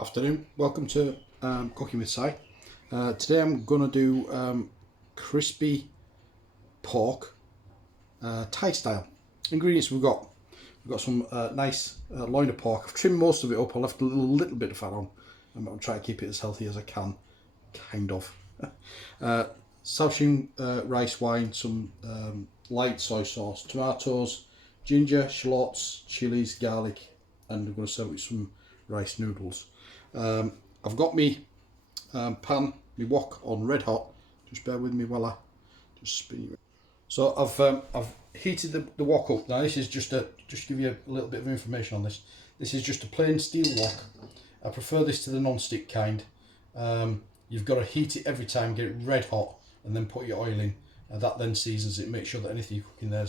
Afternoon, welcome to Cooking with Si. Today I'm going to do crispy pork Thai style. Ingredients we've got some nice loin of pork. I've trimmed most of it up, I left a little bit of fat on. I'm going to try to keep it as healthy as I can, kind of. Shaohsing rice wine, some light soy sauce, tomatoes, ginger, shallots, chilies, garlic, and I'm going to serve it with some rice noodles. I've got me pan, my wok on red hot. Just bear with me while I just spin it. So I've heated the wok up. Now this is just to give you a little bit of information on this. This is just a plain steel wok. I prefer this to the non-stick kind. You've got to heat it every time, get it red hot, and then put your oil in. That then seasons it. Make sure that anything you cook in there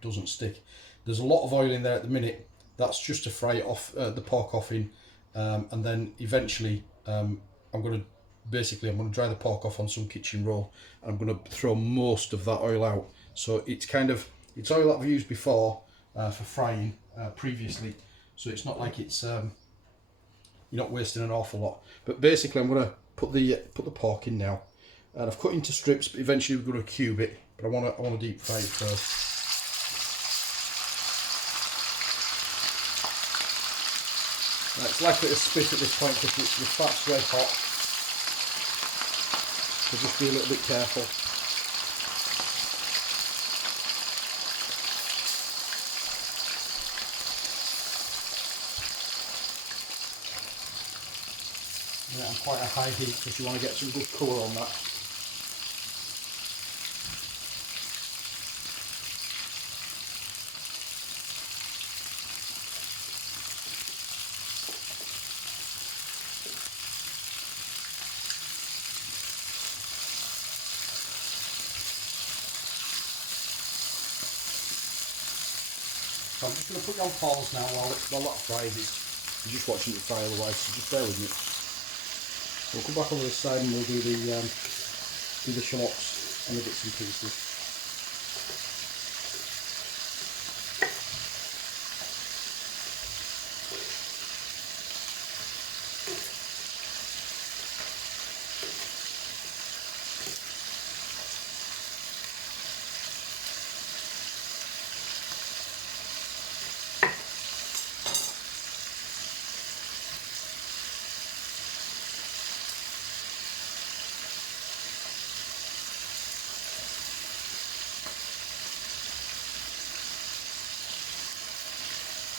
doesn't stick. There's a lot of oil in there at the minute. That's just to fry it off, the pork off in, and then eventually I'm going to dry the pork off on some kitchen roll, and I'm going to throw most of that oil out. So it's oil that I've used before for frying previously, so it's not like it's you're not wasting an awful lot. But basically I'm going to put the pork in now, and I've cut into strips, but eventually we're going to cube it. But I want to deep fry it first. It's likely to spit at this point because the fat's red hot, so just be a little bit careful. Yeah, on quite a high heat because you want to get some good colour on that. So I'm just going to put you on pause now while that fries. You're just watching it fry otherwise, so just bear with me. We'll come back over this side and we'll do the shallots and the bits and pieces.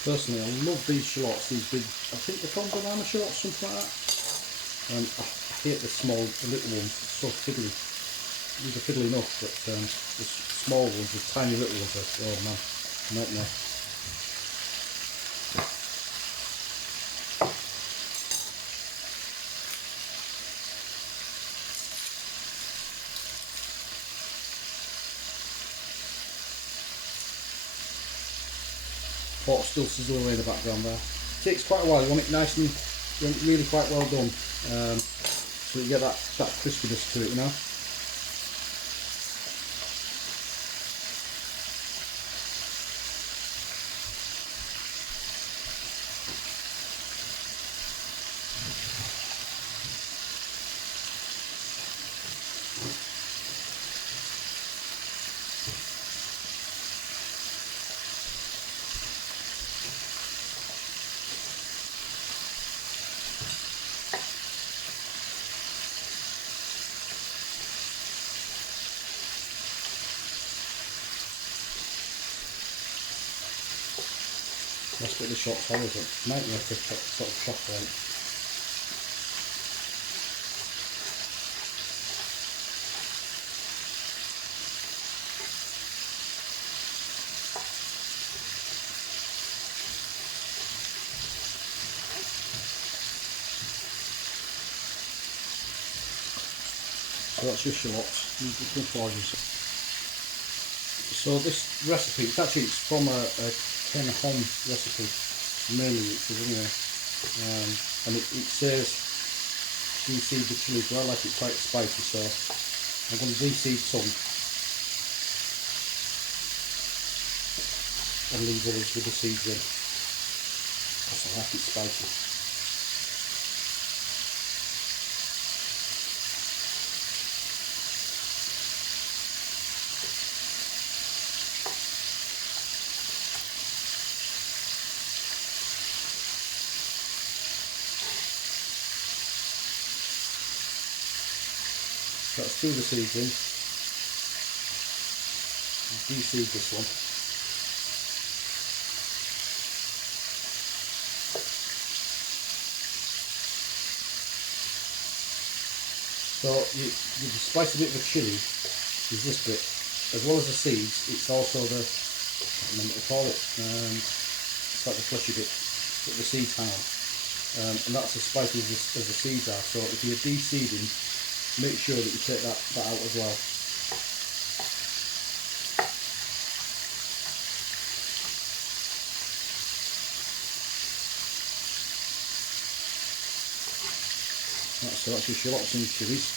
Personally, I love these shallots, these big, I think they're called banana shallots, something like that. I hate the little ones, it's so fiddly. These are fiddly enough, but the small ones, the tiny little ones, oh man, nightmare. Pork still sizzling away in the background there. It takes quite a while. You want it nice and really quite well done, so you get that crispiness to it, you know. Let's put the shots on with it. Might make a sort of chocolate. So that's your shallots. So this recipe, it's from a Ken Hom recipe, mainly it says anyway, and it says de-seed the chilli, but I like it quite spicy, so I'm going to de-seed some and leave others with the seeds in, because I like it spicy. Let's do the seeds in. De-seed this one. So you spice a bit of a chilli is this bit. As well as the seeds, it's also the, I can't remember what to call it, it's like the fleshy bit that the seeds hang on. And that's as spicy as the seeds are. So if you're de-seeding, make sure that you take that out as well. So that's your shallots and chilies.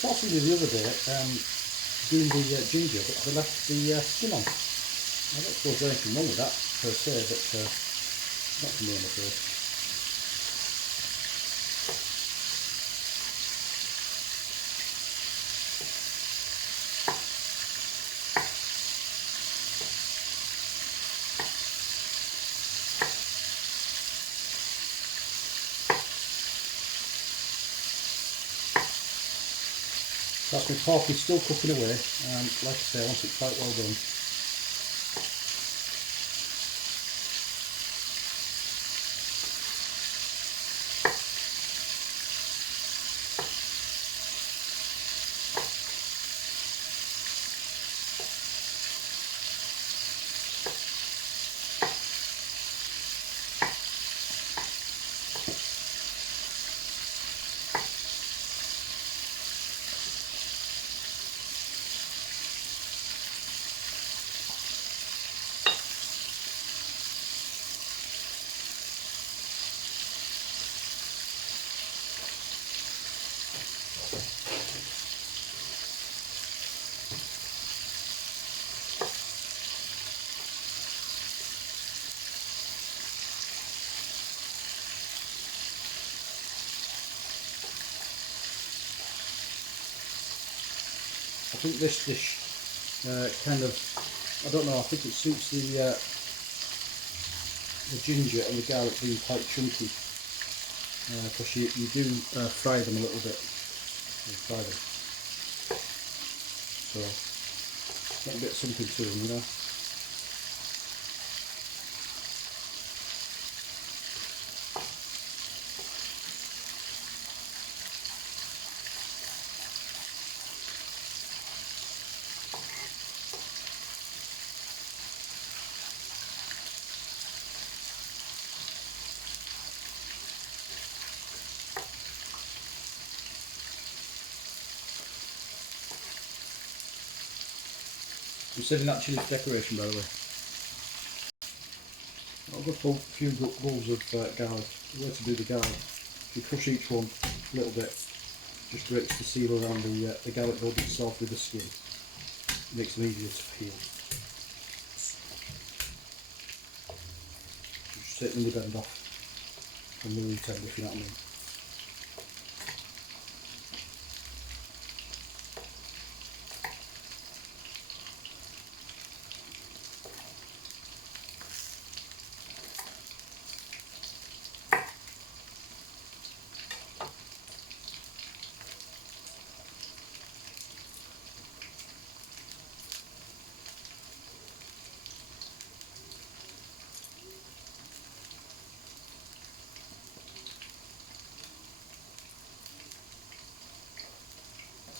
Possibly the other day, doing the ginger, but I left the skin on. I don't suppose there's anything wrong with that per se, but not for me, I'm afraid. That's my pork is still cooking away, and like I say, I want it quite well done. I think this dish kind of, I don't know, I think it suits the ginger and the garlic being quite chunky, because you do fry them a little bit. Fry them. So, get a bit of something to them, you know. I'm setting that chilli for decoration, by the way. I'll go for a few balls of garlic. The way to do the garlic, you crush each one a little bit, just breaks the seal around the garlic bud itself with the skin. It makes them easier to peel. Just take the nib end off from the root end, if you know what I mean.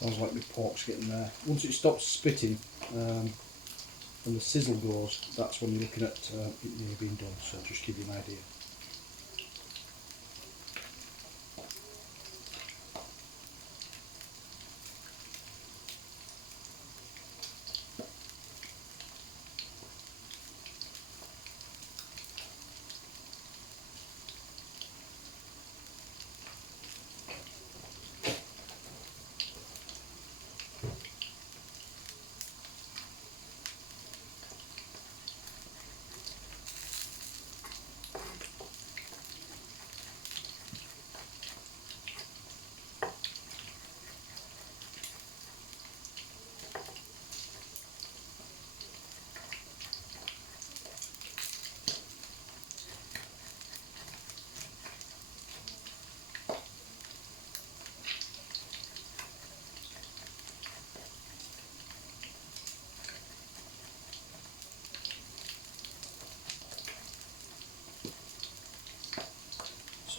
Sounds like the pork's getting there. Once it stops spitting and the sizzle goes, that's when you're looking at it nearly being done, so just give you an idea.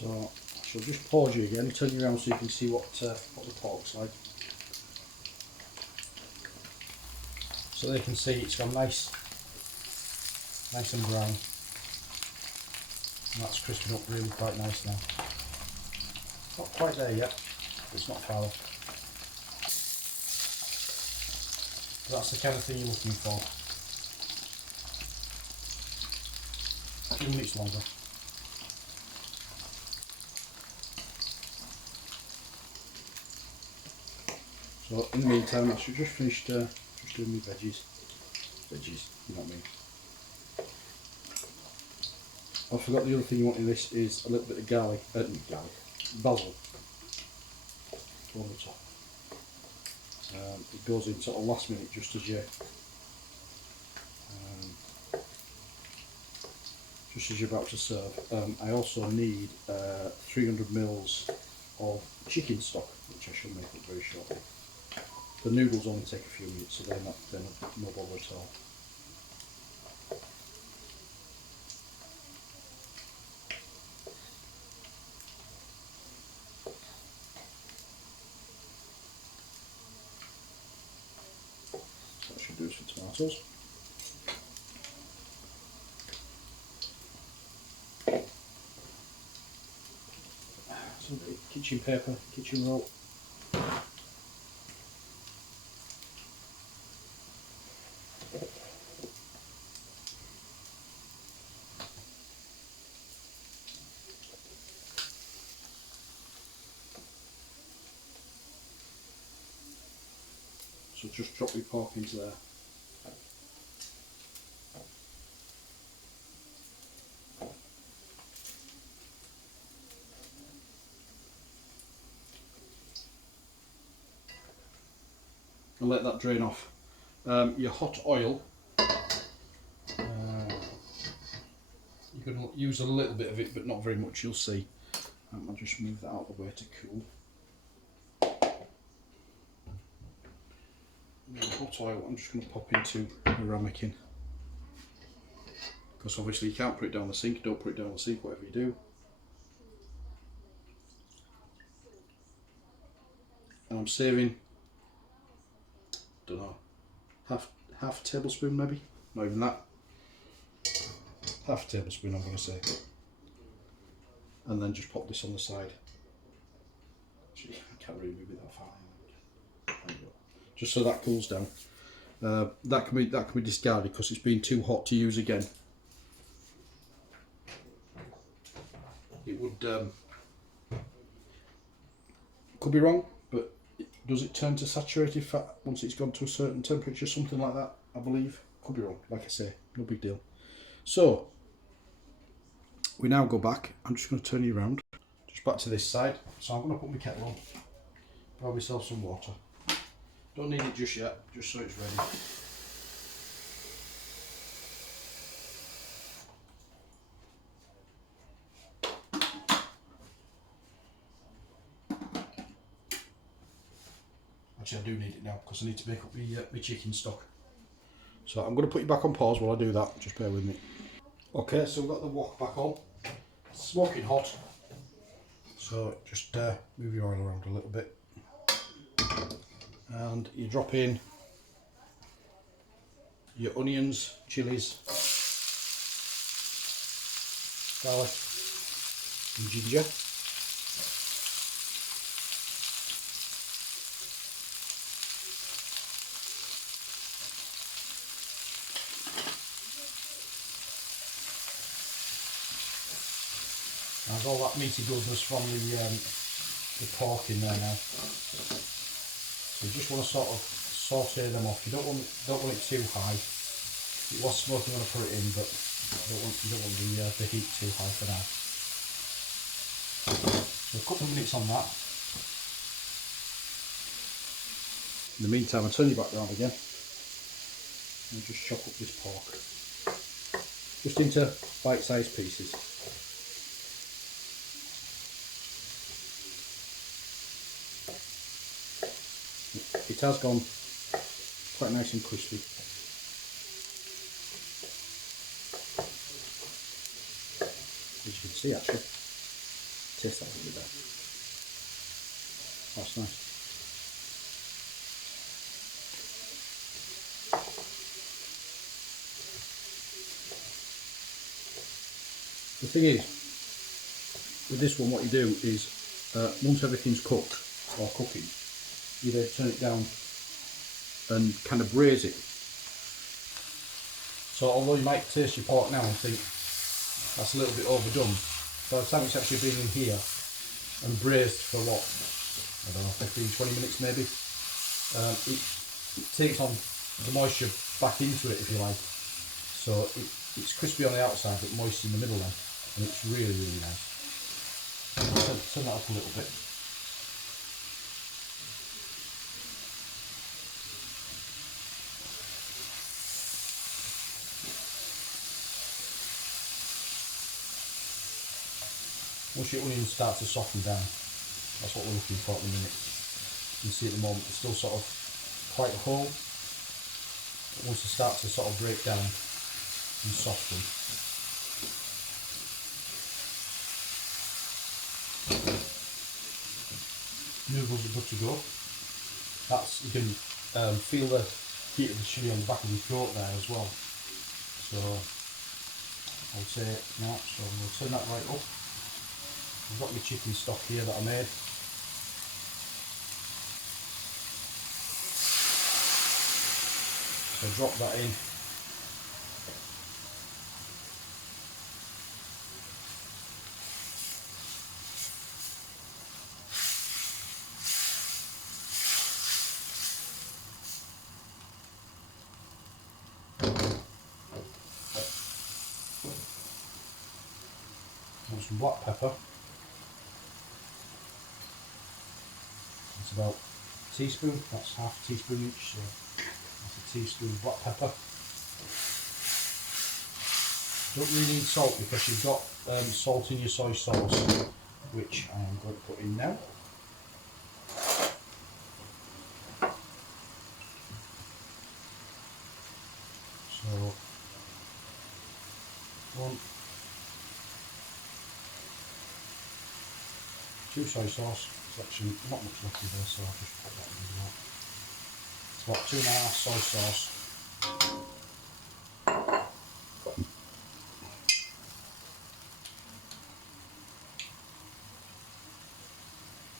So I shall just pause you again, turn you around so you can see what the pork's like. So they can see it's gone nice and brown. And that's crisping up really quite nice now. Not quite there yet, but it's not far off. But that's the kind of thing you're looking for. A few minutes longer. So in the meantime, I should just finished just doing my veggies, you know what I mean. I forgot the other thing you want in this is a little bit of basil on the top. It goes in sort of last minute just as you're about to serve. I also need 300 ml of chicken stock, which I shall make up very shortly. The noodles only take a few minutes, so they're no bother at all. So that should do it for tomatoes. Some kitchen paper, kitchen roll. So just drop your pork into there. And let that drain off. Your hot oil, you can use a little bit of it, but not very much, you'll see. I'll just move that out of the way to cool. Hot oil I'm just going to pop into the ramekin, because obviously you can't put it down the sink. Don't put it down the sink, whatever you do. And I'm saving, don't know, half a tablespoon maybe, not even that, half a tablespoon I'm going to say, and then just pop this on the side. Actually, I can't really move it that far. There you go. Just so that cools down. That can be discarded because it's been too hot to use again. It would could be wrong, but does it turn to saturated fat once it's gone to a certain temperature, something like that? I believe. Could be wrong. Like I say, no big deal. So we now go back. I'm just going to turn you around, just back to this side. So I'm going to put my kettle on, pour myself some water. Don't need it just yet, just so it's ready. Actually, I do need it now because I need to make up my chicken stock. So I'm going to put you back on pause while I do that. Just bear with me. Okay, so we've got the wok back on. It's smoking hot. So just move your oil around a little bit. And you drop in your onions, chilies, garlic and ginger. There's all that meaty goodness from the pork in there now. So you just want to sort of saute them off. You don't want it too high. It was smoking when I put it in, but you don't want the heat too high for now. So a couple of minutes on that. In the meantime, I'll turn you back around again and just chop up this pork just into bite-sized pieces. It has gone quite nice and crispy. As you can see, actually, taste that a little bit better. That's nice. The thing is, with this one, what you do is, once everything's cooked or cooking, you then turn it down and kind of braise it. So although you might taste your pork now and think that's a little bit overdone, by the time it's actually been in here and braised for what, I don't know, 15-20 minutes maybe, it takes on the moisture back into it, if you like. So it's crispy on the outside but moist in the middle then, and it's really, really nice. Turn that up a little bit. Once your onions start to soften down, that's what we're looking for in a minute. You can see at the moment it's still sort of quite whole. But once it starts to sort of break down and soften, noodles are good to go. That's, you can feel the heat of the chilli on the back of your throat there as well. So I would say now, so I'm going to turn that right up. I've got my chicken stock here that I made. So drop that in. And some black pepper. It's about a teaspoon, that's half a teaspoon each, so that's a teaspoon of black pepper. Don't really need salt because you've got salt in your soy sauce, which I am going to put in now. So, 2 soy sauce. There's actually not much left of there, so I'll just put that in as well. It's about 2.5 soy sauce.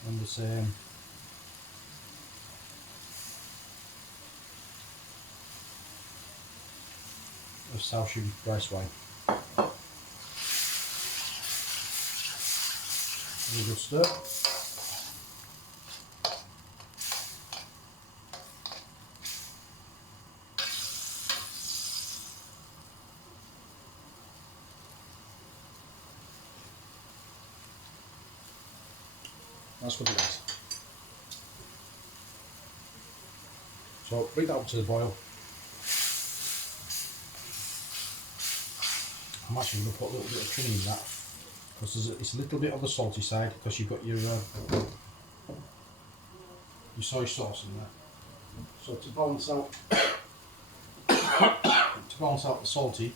And the same of Shaohsing rice wine. Really good stir. That's what it is. So bring that up to the boil. I'm actually going to put a little bit of Chilli in that because it's a little bit on the salty side because you've got your soy sauce in there. So to balance out the salty,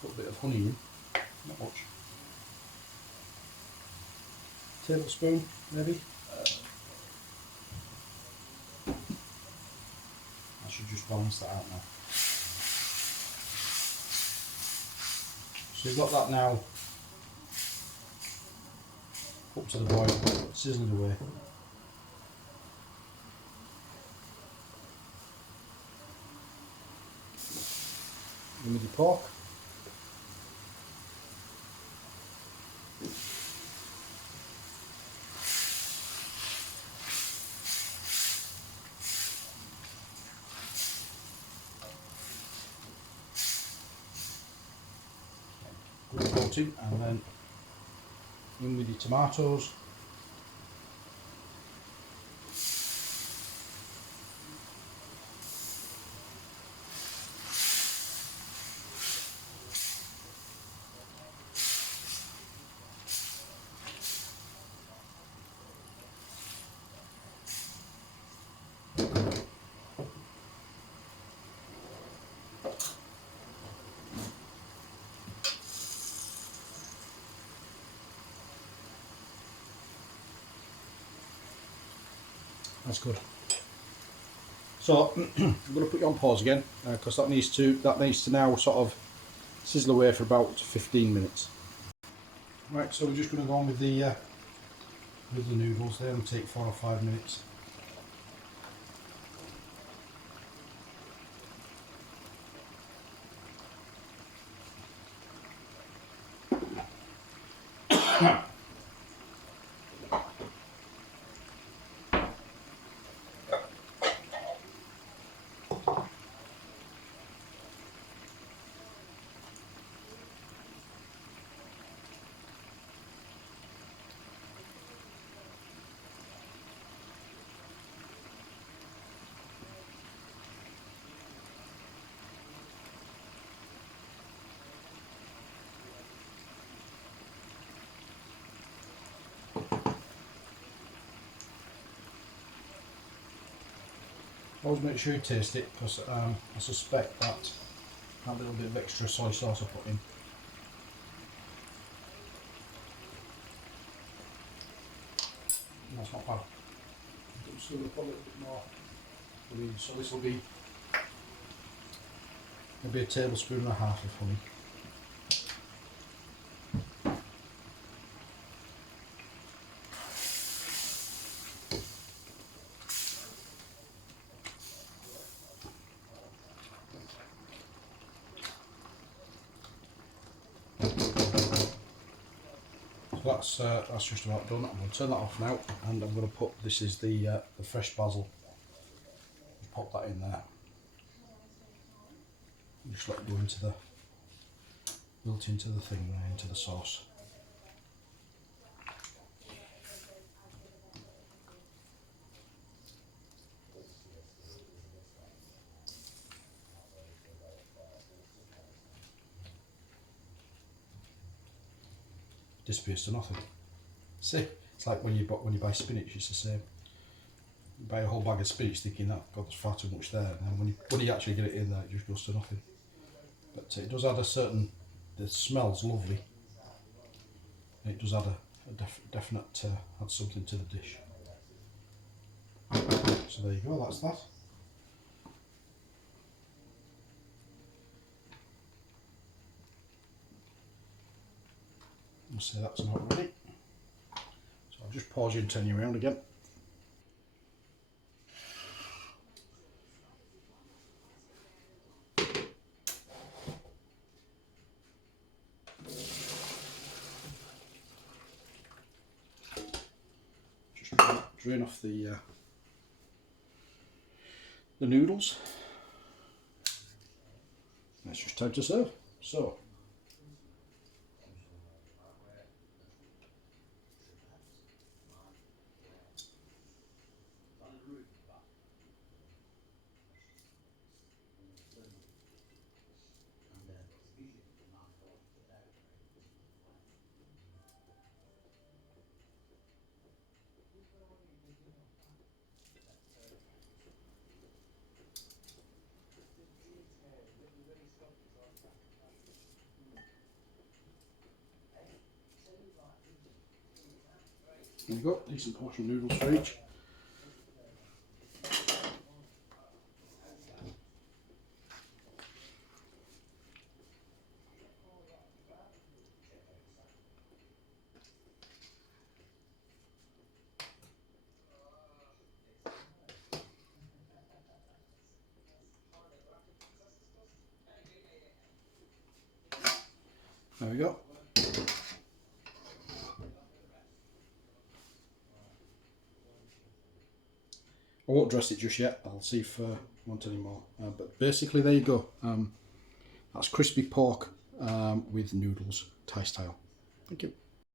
put a bit of honey in, not much. Tablespoon maybe. I should just balance that out now. So you've got that now up to the boil, sizzling away. In with the pork. Good coating, and then in with the tomatoes. That's good. So I'm going to put you on pause again because that needs to now sort of sizzle away for about 15 minutes. Right, so we're just going to go on with the noodles. They'll take 4 or 5 minutes. Always make sure you taste it because I suspect that little bit of extra soy sauce I put in. That's not bad. I'm just going to put a little bit more. So this will be maybe a tablespoon and a half of honey. So that's just about done. I'm going to turn that off now, and I'm going to put, this is the fresh basil. Just pop that in there. Just let it go into the, wilt into the thing there, into the sauce. Disappears to nothing. See, it's like when you buy spinach, it's the same. You buy a whole bag of spinach thinking that, God, there's far too much there, and then when you actually get it in there, it just goes to nothing. But it does add a certain, the smell's lovely. And it does add a definite, add something to the dish. So there you go, that's that. I'll say that's not ready. So I'll just pause you and turn you around again. Just drain off the noodles. It's just time to serve. So there you go, decent portion of noodles for each. There we go. I won't dress it just yet. I'll see if I want any more. But basically, there you go. That's crispy pork with noodles, Thai style. Thank you.